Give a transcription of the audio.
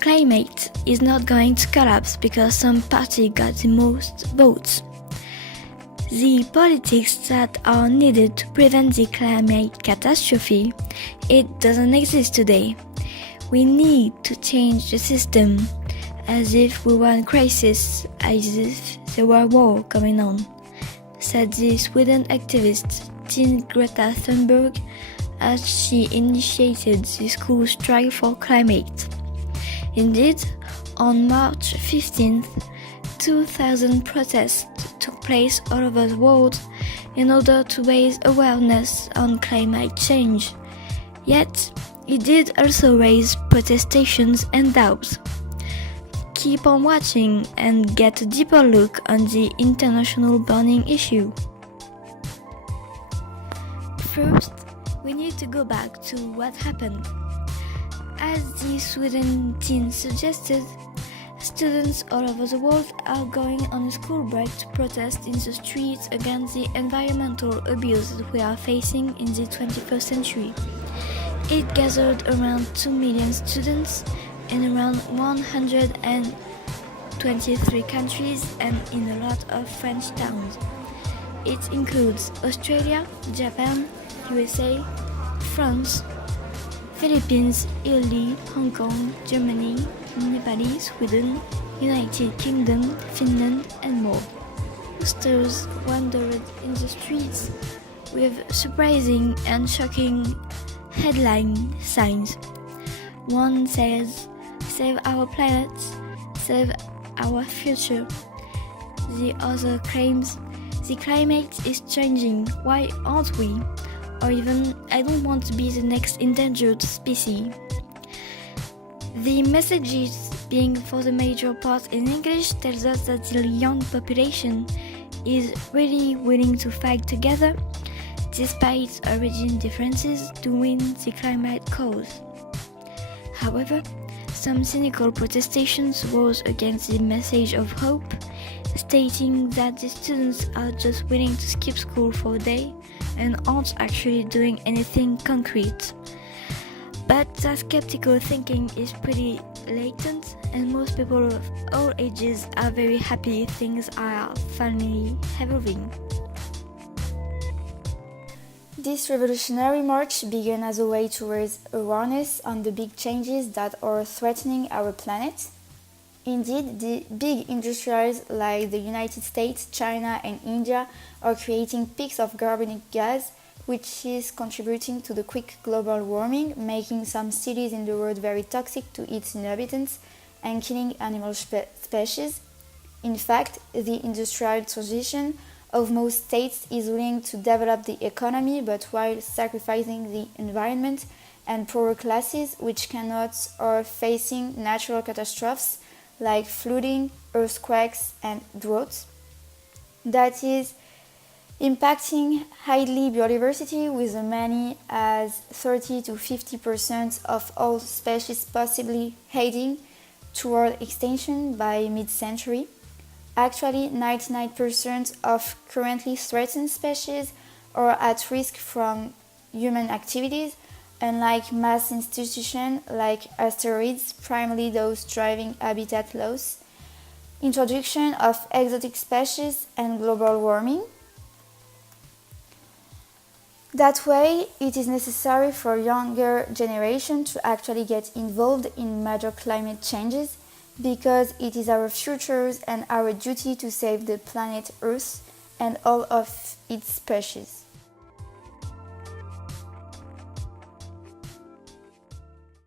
climate is not going to collapse because some party got the most votes. The politics that are needed to prevent the climate catastrophe, it doesn't exist today. We need to change the system as if we were in crisis, as if there were war going on, said the Sweden activist Teen Greta Thunberg as she initiated the school strike for climate. Indeed, on March 15th, 2,000 protests took place all over the world in order to raise awareness on climate change. Yet, it did also raise protestations and doubts. Keep on watching and get a deeper look on the international burning issue. First, we need to go back to what happened. As the Sweden teen suggested, students all over the world are going on a school break to protest in the streets against the environmental abuse we are facing in the 21st century. It gathered around 2 million students in around 123 countries and in a lot of French towns. It includes Australia, Japan, USA, France, Philippines, Italy, Hong Kong, Germany, Nepal, Sweden, United Kingdom, Finland, and more. Posters wandered in the streets with surprising and shocking headline signs. One says, "Save our planet, save our future." The other claims, "The climate is changing, why aren't we?" Or even, "I don't want to be the next endangered species." The messages, being for the major part in English, tells us that the young population is really willing to fight together, despite origin differences, to win the climate cause. However, some cynical protestations rose against the message of hope, stating that the students are just willing to skip school for a day and aren't actually doing anything concrete. But that skeptical thinking is pretty latent, and most people of all ages are very happy things are finally evolving. This revolutionary march began as a way to raise awareness on the big changes that are threatening our planet. Indeed, the big industries like the United States, China, and India are creating peaks of carbonic gas, which is contributing to the quick global warming, making some cities in the world very toxic to its inhabitants and killing animal species. In fact, the industrial transition of most states is willing to develop the economy, but while sacrificing the environment, and poorer classes, which cannot, are facing natural catastrophes like flooding, earthquakes, and droughts. That is impacting highly biodiversity with as many as 30 to 50% of all species possibly heading toward extinction by mid-century. Actually, 99% of currently threatened species are at risk from human activities, unlike mass institutions like asteroids, primarily those driving habitat loss, introduction of exotic species, and global warming. That way, it is necessary for younger generation to actually get involved in major climate changes, because it is our futures and our duty to save the planet Earth and all of its species.